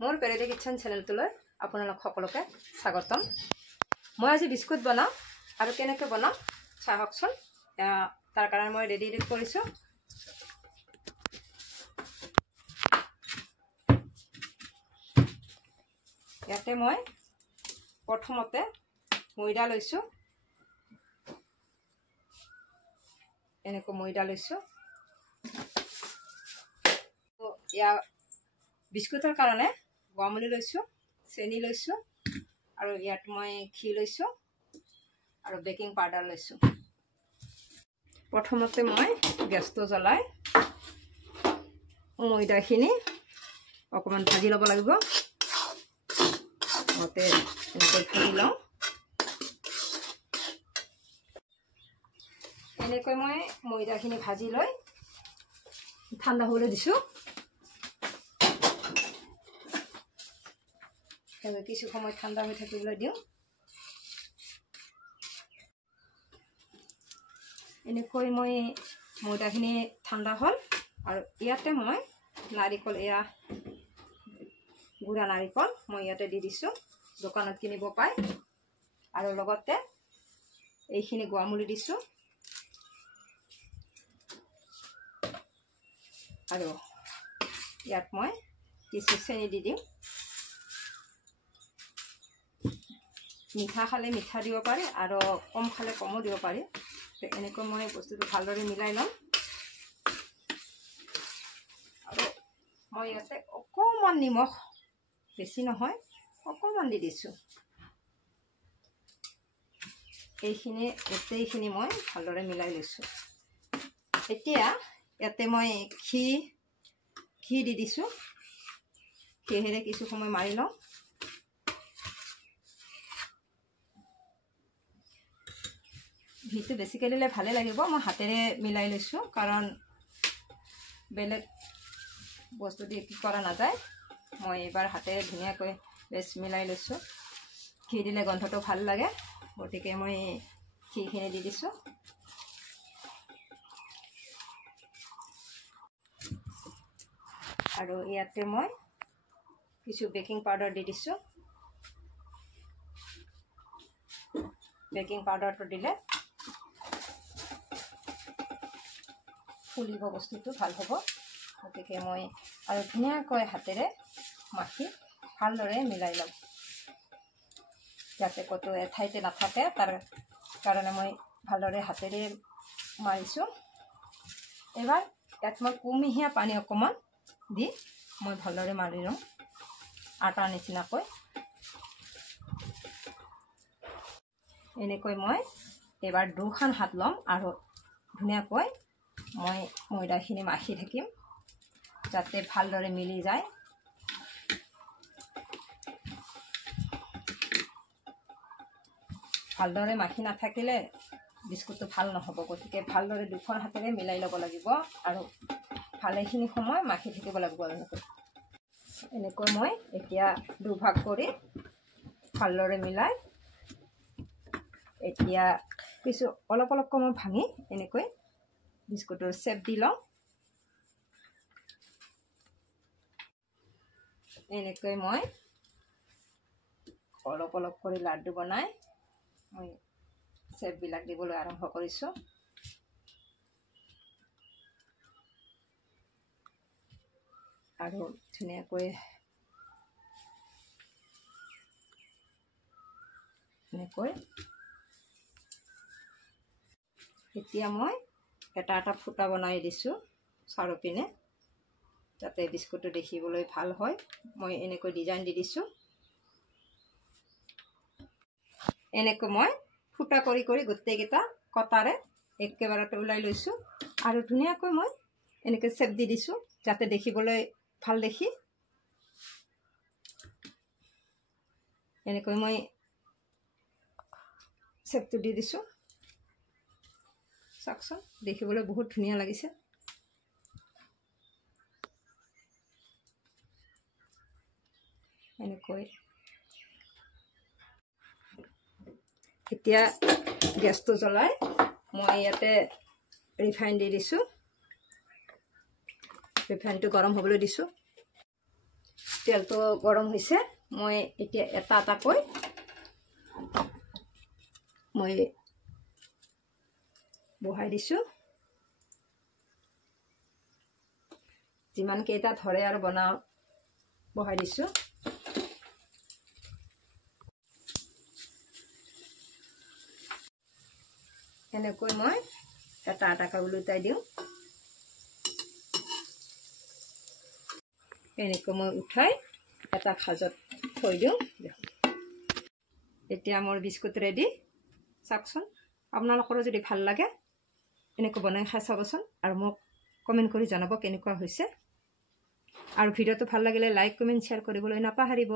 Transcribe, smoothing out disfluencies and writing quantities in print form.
মোৰ পেৰেডি কিচেন চেনেলটোলৈ আপোনালোক সকলোকে স্বাগতম। মই আজি বিস্কুট বনাম আৰু কেনেকৈ বনাম চাওকচোন। তাৰ কাৰণে মই ৰেডি কৰিছোঁ। ইয়াতে মই প্ৰথমতে ময়দা লৈছোঁ। এনেকৈ ময়দা লৈছোঁ। ইয়াৰ বিস্কুটৰ কাৰণে গুৱামুলি লৈছোঁ, চেনি লৈছোঁ আৰু ইয়াত মই ঘি লৈছোঁ আৰু বেকিং পাউডাৰ লৈছোঁ। প্ৰথমতে মই গেছটো জ্বলাই ময়দাখিনি অকণমান ভাজি ল'ব লাগিব। মতে এনেকৈ ভাজি লওঁ। এনেকৈ মই ময়দাখিনি ভাজি লৈ ঠাণ্ডা হ'বলৈ দিছোঁ। কিছু সময় ঠাণ্ডা হৈ থাকিবলৈ দিওঁ। এনেকৈ মই ময়দাখিনি ঠাণ্ডা হ'ল আৰু ইয়াতে মই নাৰিকল, এয়া গুড়া নাৰিকল মই ইয়াতে দি দিছোঁ। দোকানত কিনিব পায়। আৰু লগতে এইখিনি গুৱামুলি দিছোঁ আৰু ইয়াত মই কিছু চেনি দি দিম। মিঠা খালে মিঠা দিব পাৰি আৰু কম খালে কমো দিব পাৰি। এনেকৈ মই বস্তুটো ভালদৰে মিলাই ল'ম আৰু মই ইয়াতে অকণমান নিমখ, বেছি নহয়, অকণমান দি দিছোঁ। গোটেইখিনি মই ভালদৰে মিলাই লৈছোঁ। এতিয়া ইয়াতে মই ঘি দি দিছোঁ। ঘিহেৰে কিছু সময় মাৰি লওঁ। ঘিটো বেছিকৈ দিলে ভালে লাগিব। মই হাতেৰে মিলাই লৈছোঁ কাৰণ বেলেগ বস্তু দি কি কৰা নাযায়। মই এইবাৰ হাতেৰে ধুনীয়াকৈ বেছ মিলাই লৈছোঁ। ঘি দিলে গোন্ধটো ভাল লাগে, গতিকে মই ঘিখিনি দি দিছোঁ। আৰু ইয়াতে মই কিছু বেকিং পাউডাৰ দি দিছোঁ। বেকিং পাউডাৰটো দিলে ফুলিব, বস্তুটো ভাল হ'ব। গতিকে মই আৰু ধুনীয়াকৈ হাতেৰে মাখি ভালদৰে মিলাই ল'ম, যাতে ক'তো এঠাইতে নাথাকে। তাৰ কাৰণে মই ভালদৰে হাতেৰে মাৰিছোঁ। এইবাৰ ইয়াত মই কুহুমীয়া পানী অকণমান দি মই ভালদৰে মাৰি লওঁ, আটাৰ নিচিনাকৈ। এনেকৈ মই এইবাৰ দুখন হাত ল'ম আৰু ধুনীয়াকৈ মই ময়দাখিনি মাখি থাকিম, যাতে ভালদৰে মিলি যায়। ভালদৰে মাখি নাথাকিলে বিস্কুটটো ভাল নহ'ব। গতিকে ভালদৰে দুখন হাতেৰে মিলাই ল'ব লাগিব আৰু ভালেখিনি সময় মাখি থাকিব লাগিব। এনেকৈ মই এতিয়া দুভাগ কৰি ভালদৰে মিলাই এতিয়া কিছু অলপ অলপকৈ মই ভাঙি এনেকৈ বিস্কুটৰ শ্বেপ দি লওঁ। এনেকৈ মই অলপ অলপ কৰি লাড্ডু বনাই মই শ্বেপবিলাক দিবলৈ আৰম্ভ কৰিছোঁ। আৰু ধুনীয়াকৈ এনেকৈ এতিয়া মই এটা ফুটা বনাই দিছোঁ চাৰিওপিনে, যাতে বিস্কুটটো দেখিবলৈ ভাল হয়। মই এনেকৈ ডিজাইন দি দিছোঁ। এনেকৈ মই ফুটা কৰি কৰি গোটেইকেইটা কটাৰে একেবাৰতে ওলাই লৈছোঁ আৰু ধুনীয়াকৈ মই এনেকৈ শ্বেপ দি দিছোঁ, যাতে দেখিবলৈ ভাল দেখি। এনেকৈ মই শ্বেপটো দি দিছোঁ। চাওকচোন, দেখিবলৈ বহুত ধুনীয়া লাগিছে। এনেকৈ এতিয়া গেছটো জ্বলাই মই ইয়াতে ৰিফাইন দি দিছোঁ। ৰিফাইনটো গৰম হ'বলৈ দিছোঁ। তেলটো গৰম হৈছে মই এতিয়া এটা এটাকৈ মই বহাই দিছোঁ যিমান কেইটা ধৰে আৰু বনাও বহাই দিছোঁ এনেকৈ মই এটা এটাকৈ ওলটাই দিওঁ এনেকৈ মই উঠাই এটা খাজত থৈ দিওঁ এতিয়া মোৰ বিস্কুট ৰেডি চাওকচোন আপোনালোকৰো যদি ভাল লাগে এনেকৈ বনাই খাই চাবচোন আৰু মোক কমেণ্ট কৰি জনাব কেনেকুৱা হৈছে আৰু ভিডিঅ'টো ভাল লাগিলে লাইক কমেণ্ট শ্বেয়াৰ কৰিবলৈ নাপাহৰিব